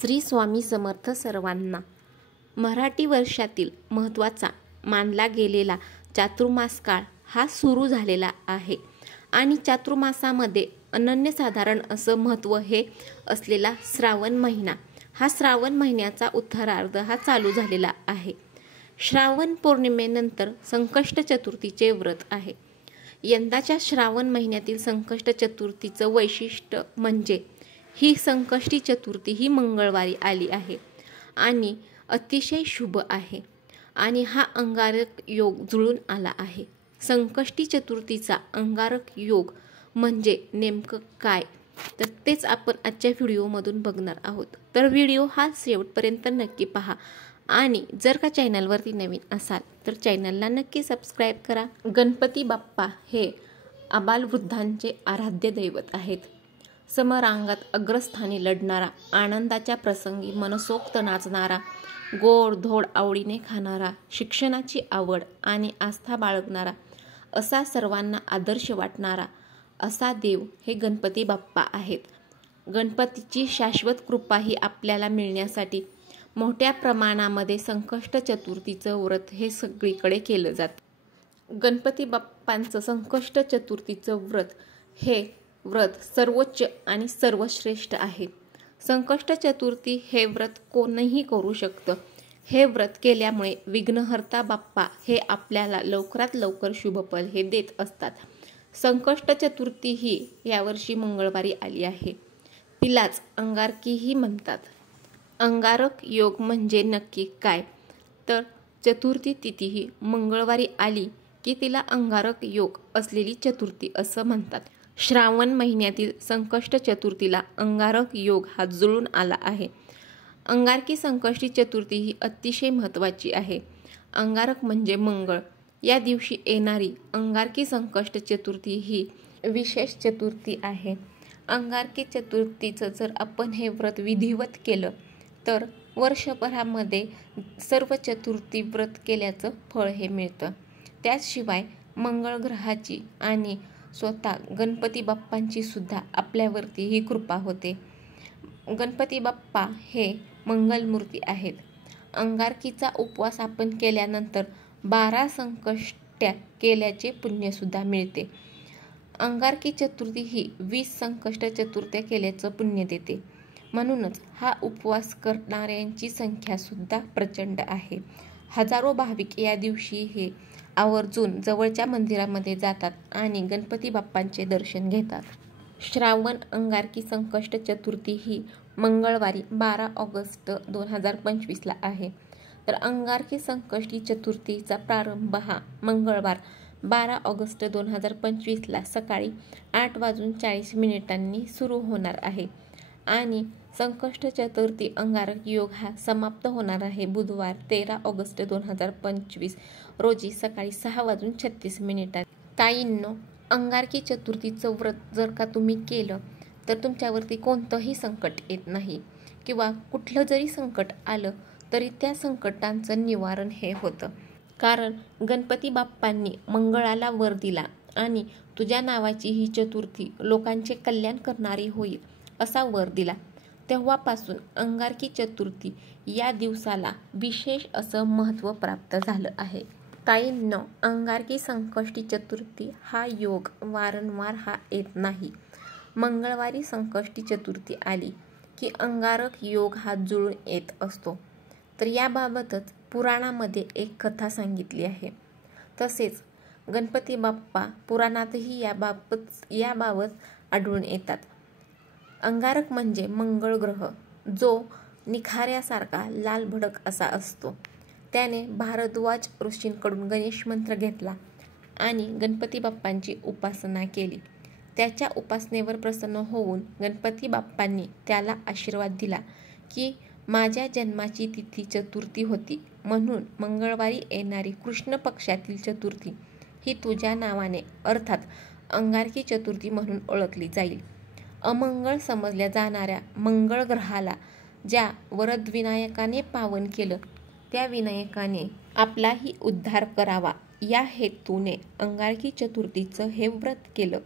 श्री स्वामी समर्थ सर्वांना. मराठी वर्षातील महत्त्वाचा मानला गेलेला चातुर्मास काळ हा सुरू झालेला आहे आणि चातुर्मासामध्ये अनन्यसाधारण असं महत्त्व हे असलेला श्रावण महिना, हा श्रावण महिन्याचा उत्तरार्ध हा चालू झालेला आहे. श्रावण पौर्णिमेनंतर संकष्ट चतुर्थीचे व्रत आहे. यंदाच्या श्रावण महिन्यातील संकष्ट चतुर्थीचं वैशिष्ट्य म्हणजे ही संकष्टी चतुर्थी ही मंगळवारी आली आहे आणि अतिशय शुभ आहे आणि हा अंगारक योग जुळून आला आहे. संकष्टी चतुर्थीचा अंगारक योग म्हणजे नेमकं काय, तर तेच आपण आजच्या व्हिडिओमधून बघणार आहोत. तर व्हिडिओ हा शेवटपर्यंत नक्की पहा आणि जर का चॅनलवरती नवीन असाल तर चॅनलला नक्की सबस्क्राईब करा. गणपती बाप्पा हे आबालवृद्धांचे आराध्य दैवत आहेत. समरांगात अग्रस्थानी लढणारा, आनंदाच्या प्रसंगी मनसोक्त नाचणारा, गोड धोड आवडीने खाणारा, शिक्षणाची आवड आणि आस्था बाळगणारा, असा सर्वांना आदर्श वाटणारा असा देव हे गणपती बाप्पा आहेत. गणपतीची शाश्वत कृपा ही आपल्याला मिळण्यासाठी मोठ्या प्रमाणामध्ये संकष्ट चतुर्थीचं व्रत हे सगळीकडे केलं जातं. गणपती बाप्पांचं संकष्ट चतुर्थीचं व्रत हे व्रत सर्वोच्च आणि सर्वश्रेष्ठ आहे. संकष्ट चतुर्थी हे व्रत कोणीही करू शकतं. हे व्रत केल्यामुळे विघ्नहर्ता बाप्पा हे आपल्याला लवकरात लवकर शुभफल हे देत असतात. संकष्ट चतुर्थी ही यावर्षी मंगळवारी आली आहे. तिलाच अंगारकीही म्हणतात. अंगारक योग म्हणजे नक्की काय, तर चतुर्थी तिथी ही मंगळवारी आली की तिला अंगारक योग असलेली चतुर्थी असं म्हणतात. श्रावण महिन्यातील संकष्ट चतुर्थीला अंगारक योग हा जुळून आला आहे. अंगारकी संकष्टी चतुर्थी ही अतिशय महत्त्वाची आहे. अंगारक म्हणजे मंगळ. या दिवशी येणारी अंगारकी संकष्ट चतुर्थी ही विशेष चतुर्थी आहे. अंगारकी चतुर्थीचं जर आपण हे व्रत विधिवत केलं तर वर्षभरामध्ये सर्व चतुर्थी व्रत केल्याचं फळ हे मिळतं. त्याचशिवाय मंगळ ग्रहाची आणि स्वतः गणपती बाप्पांची सुद्धा आपल्यावरती ही कृपा होते. गणपती बाप्पा हे मंगलमूर्ती आहेत. अंगारकीचा उपवास आपण केल्यानंतर 12 संकष्ट्या केल्याचे पुण्यसुद्धा मिळते. अंगारकी चतुर्थी ही 20 संकष्ट चतुर्थ्या केल्याचं पुण्य देते. म्हणूनच हा उपवास करणाऱ्यांची संख्यासुद्धा प्रचंड आहे. हजारो भाविक या दिवशी हे आवर्जून जवळच्या मंदिरामध्ये जातात आणि गणपती बाप्पांचे दर्शन घेतात. श्रावण अंगारकी संकष्ट चतुर्थी ही मंगळवारी 12 ऑगस्ट 2025 आहे. तर अंगारकी संकष्टी चतुर्थीचा प्रारंभ हा मंगळवार 12 ऑगस्ट 2025 सकाळी 8:40 सुरू होणार आहे आणि संकष्ट चतुर्थी अंगारक योग हा समाप्त होणार आहे बुधवार 13 ऑगस्ट 2025 रोजी सकाळी 6:36. ताईंनो, अंगारकी चतुर्थीचं व्रत जर का तुम्ही केलं तर तुमच्यावरती कोणतंही संकट येत नाही किंवा कुठलं जरी संकट आलं तरी त्या संकटांचं निवारण हे होतं. कारण गणपती बाप्पांनी मंगळाला वर दिला आणि तुझ्या नावाची ही चतुर्थी लोकांचे कल्याण करणारी होईल असा वर दिला. तेव्हापासून अंगारकी चतुर्थी या दिवसाला विशेष असं महत्त्व प्राप्त झालं आहे. ताईंनो, अंगारकी संकष्टी चतुर्थी हा योग वारंवार हा येत नाही. मंगळवारी संकष्टी चतुर्थी आली की अंगारक योग हा जुळून येत असतो. तर याबाबतच पुराणामध्ये एक कथा सांगितली आहे. तसेच गणपती बाप्पा पुराणातही याबाबत आढळून येतात. अंगारक म्हणजे मंगळ ग्रह, जो निखाऱ्यासारखा लाल भडक असा असतो. त्याने भारद्वाज ऋषींकडून गणेश मंत्र घेतला आणि गणपती बाप्पांची उपासना केली. त्याच्या उपासनेवर प्रसन्न होऊन गणपती बाप्पांनी त्याला आशीर्वाद दिला की माझ्या जन्माची तिथी चतुर्थी होती, म्हणून मंगळवारी येणारी कृष्ण पक्षातील चतुर्थी ही तुझ्या नावाने अर्थात अंगारकी चतुर्थी म्हणून ओळखली जाईल. अमंगळ समजल्या जाणाऱ्या मंगळ ग्रहाला ज्या वरदविनायकाने पावन केलं त्या विनायकाने आपलाही उद्धार करावा या हेतूने अंगारकी चतुर्थीचं हे व्रत केलं.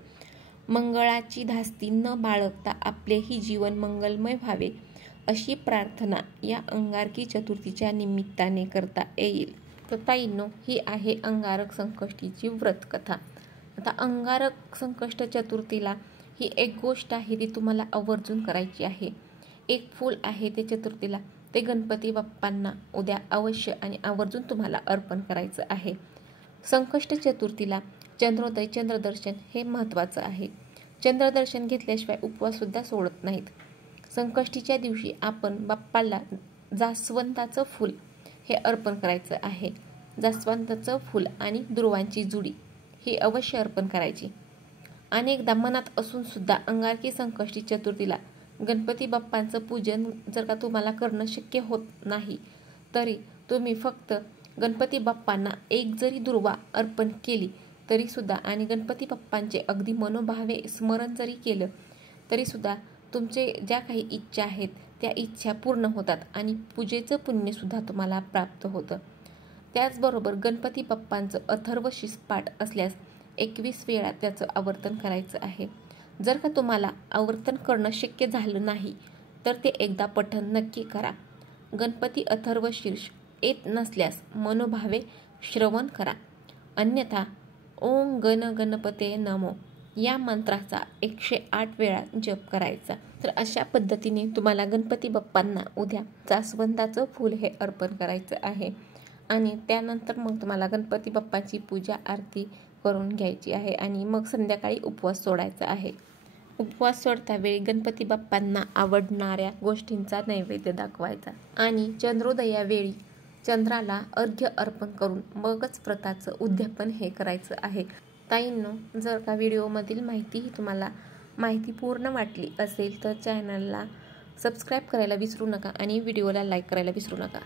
मंगळाची धास्ती न बाळगता आपलेही जीवन मंगलमय व्हावे अशी प्रार्थना या अंगारकी चतुर्थीच्या निमित्ताने करता येईल. तर ताईंनो, ही आहे अंगारक संकष्टीची व्रतकथा. आता अंगारक संकष्ट चतुर्थीला ही एक गोष्ट आहे ती तुम्हाला आवर्जून करायची आहे. एक फूल आहे ते चतुर्थीला, ते गणपती बाप्पांना उद्या अवश्य आणि आवर्जून तुम्हाला अर्पण करायचं आहे. संकष्ट चतुर्थीला चंद्रोदय चंद्रदर्शन हे महत्त्वाचं आहे. चंद्रदर्शन घेतल्याशिवाय उपवाससुद्धा सोडत नाहीत. संकष्टीच्या दिवशी आपण बाप्पाला जास्वंदाचं फूल हे अर्पण करायचं आहे. जास्वंदाचं फूल आणि दुर्वांची जुडी ही अवश्य अर्पण करायची. अनेकदा मनात असून सुद्धा अंगारकी संकष्टी चतुर्थीला गणपती बाप्पांचं पूजन जर का तुम्हाला करणं शक्य होत नाही, तरी तुम्ही फक्त गणपती बाप्पांना एक जरी दुर्वा अर्पण केली तरी सुद्धा आणि गणपती बाप्पांचे अगदी मनोभावे स्मरण जरी केलं तरी सुद्धा तुमचे ज्या काही इच्छा आहेत त्या इच्छा पूर्ण होतात आणि पूजेचं पुण्यसुद्धा तुम्हाला प्राप्त होतं. त्याचबरोबर गणपती बाप्पांचं अथर्वशीष पाठ असल्यास 21 वेळा त्याचं आवर्तन करायचं आहे. जर का तुम्हाला आवर्तन करणं शक्य झालं नाही तर ते एकदा पठण नक्की करा. गणपती अथर्वशीर्ष येत नसल्यास मनोभावे श्रवण करा. अन्यथा ओम गण गणपते नमो या मंत्राचा 108 वेळा जप करायचा. तर अशा पद्धतीने तुम्हाला गणपती बाप्पांना उद्या जास्वंदाचं फूल हे अर्पण करायचं आहे आणि त्यानंतर मग तुम्हाला गणपती बाप्पाची पूजा आरती करून घ्यायची आहे आणि मग संध्याकाळी उपवास सोडायचा आहे. उपवास सोडता वेळी गणपती बाप्पांना आवडणाऱ्या गोष्टींचा नैवेद्य दाखवायचा आणि चंद्रोदयावेळी चंद्राला अर्घ्य अर्पण करून मगच व्रताचं उद्यापन हे करायचं आहे. ताईंनो, जर का व्हिडिओमधील माहिती ही तुम्हाला माहितीपूर्ण वाटली असेल तर चॅनलला सबस्क्राईब करायला विसरू नका आणि व्हिडिओला लाईक करायला विसरू नका.